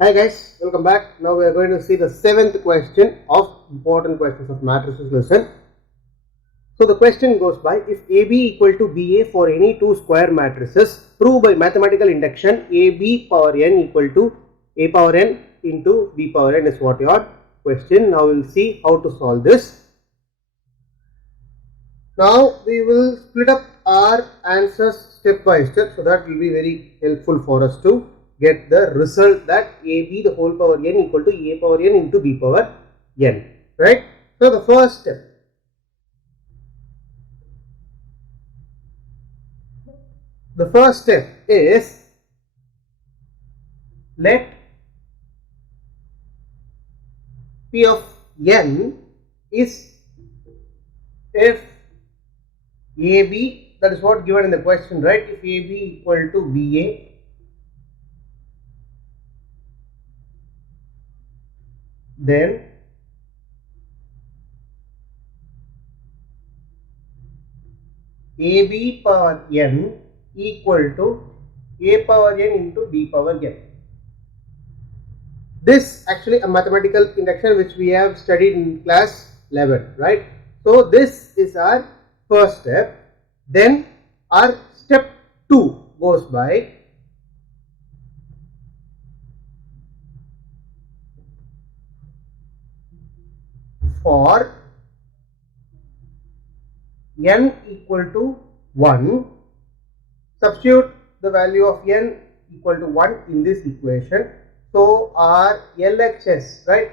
Hi guys, welcome back. Now we are going to see the seventh question of important questions of matrices lesson. So the question goes by, if AB equal to BA for any two square matrices, prove by mathematical induction AB power n equal to A power n into B power n is what your question. Now we will see how to solve this. Now we will split up our answers step by step, so that will be very helpful for us to get the result that AB the whole power n equal to A power n into B power n, right? So the first step is, let P of n is if AB, that is what given in the question, right? If AB equal to BA, then AB power n equal to A power n into B power n. This actually a mathematical induction which we have studied in class 11, right? So this is our first step. Then our step 2 goes by, for n equal to 1, substitute the value of n equal to 1 in this equation. So our LHS, right,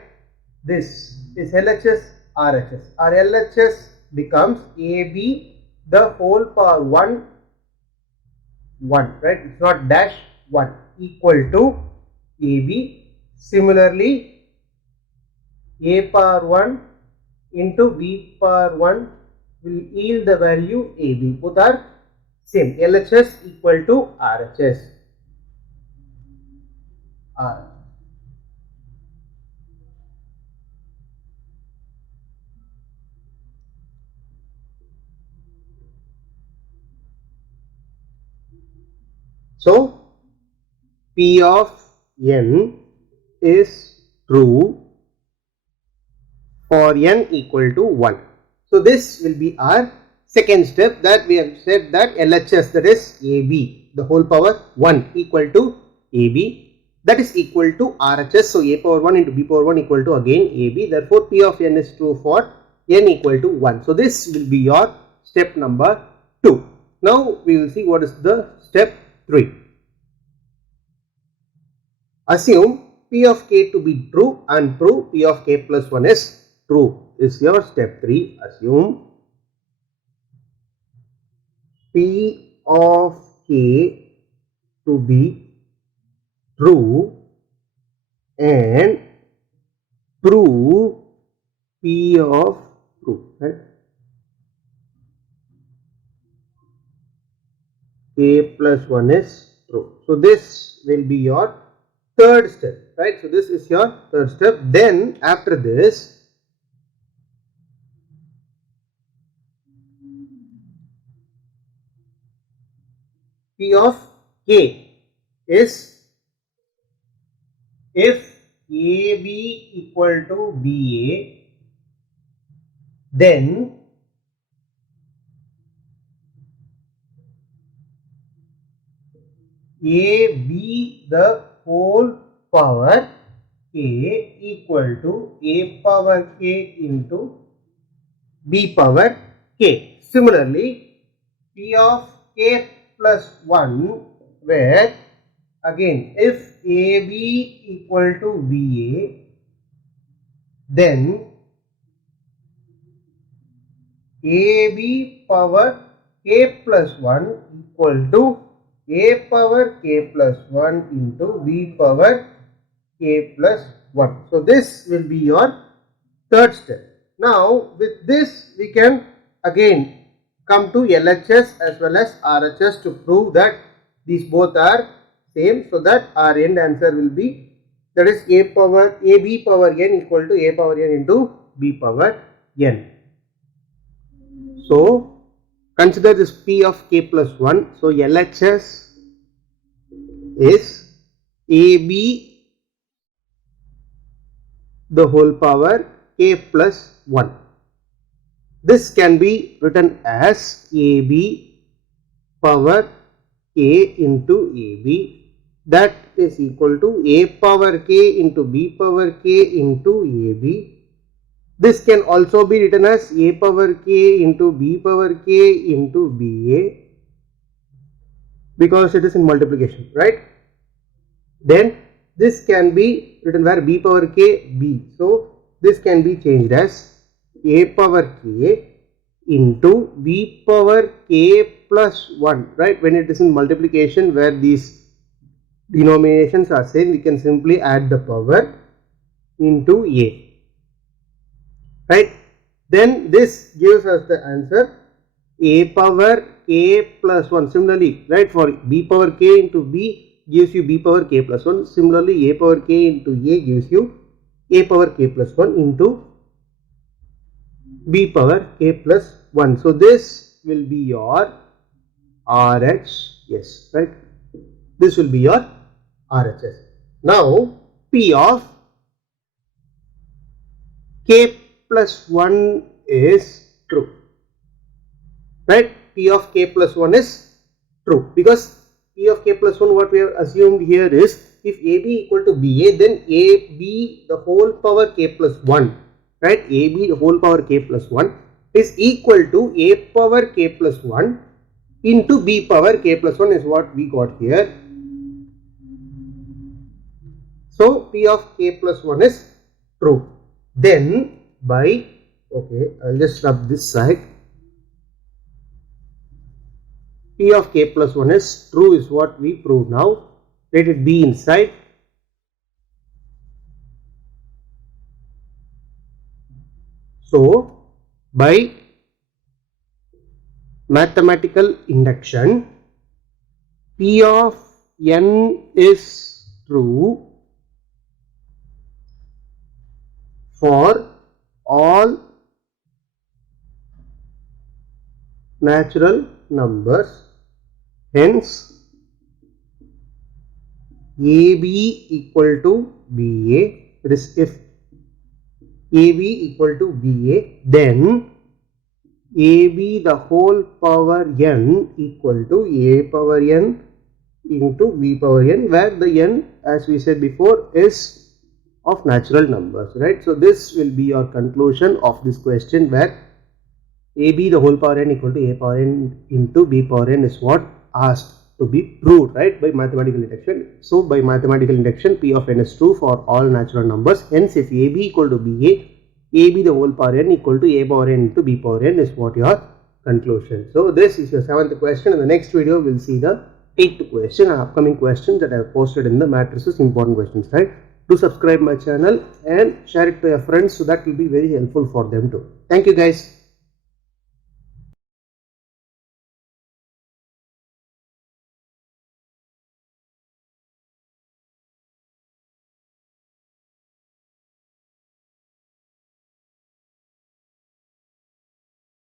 this is LHS RHS. Our LHS becomes AB the whole power 1, right? It's not dash 1 equal to AB. Similarly, A power 1 into B power 1 will yield the value AB. Both are same. LHS equal to RHS. So P of n is true for n equal to 1. So this will be our second step, that we have said that LHS, that is AB the whole power 1 equal to AB, that is equal to RHS. So A power 1 into B power 1 equal to again AB. Therefore P of n is true for n equal to 1. So this will be your step number 2. Now we will see what is the step 3. Assume P of k to be true and prove P of k plus 1 is true is your step 3. Assume P of k to be true and prove P of true, right? K plus 1 is true. So this will be your third step, right? So this is your third step. Then after this, P of k is if AB equal to BA, then AB the whole power k equal to A power k into B power k. Similarly, P of k plus 1, where again if AB equal to BA, then AB power k plus 1 equal to A power k plus 1 into B power k plus 1. So this will be your third step. Now with this we can again come to LHS as well as RHS to prove that these both are same, so that our end answer will be, that is AB power n equal to A power n into B power n. So consider this P of k plus 1. So LHS is AB the whole power k plus 1. This can be written as AB power k into AB, that is equal to a power k into b power k into AB. This can also be written as a power k into b power k into BA, because it is in multiplication, right? Then this can be written where b power k b. So this can be changed as a power k into b power k plus 1, right? When it is in multiplication where these denominations are same, we can simply add the power into a, right? Then this gives us the answer a power k plus 1. Similarly, right, for b power k into b gives you b power k plus 1. Similarly, a power k into a gives you a power k plus 1 into b power k plus 1. So this will be your RHS, right? This will be your RHS. Now P of k plus 1 is true, right? P of k plus 1 is true, because P of k plus 1, what we have assumed here is, if AB equal to BA, then AB the whole power k plus 1, right? AB the whole power k plus 1 is equal to a power k plus 1 into b power k plus 1 is what we got here. So P of k plus 1 is true. Then by, okay, I'll just rub this side. P of k plus 1 is true is what we prove now. Let it be inside. So by mathematical induction, P of n is true for all natural numbers. Hence, AB equal to BA. That is, if AB equal to BA, then AB the whole power n equal to a power n into b power n, where the n, as we said before, is of natural numbers, right? So this will be your conclusion of this question, where AB the whole power n equal to a power n into b power n is what asked to be proved, right, by mathematical induction. So by mathematical induction, P of n is true for all natural numbers. Hence, if AB equal to BA, AB the whole power n equal to a power n into b power n is what your conclusion. So this is your 7th question. In the next video, we'll see the 8th question and upcoming questions that I have posted in the matrices, important questions, right? Do subscribe my channel and share it to your friends, so that will be very helpful for them too. Thank you guys.